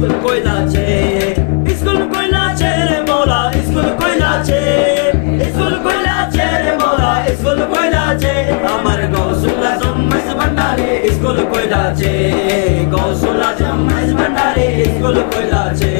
school কইলাছে school কইলাছে রে মোলা school কইলাছে school কইলাছে রে মোলা school কইলাছে আমার গৌসুল আজম মাইজ ভান্ডারে স্কুল কইলাছে গৌসুল আজম মাইজ ভান্ডারে স্কুল কইলাছে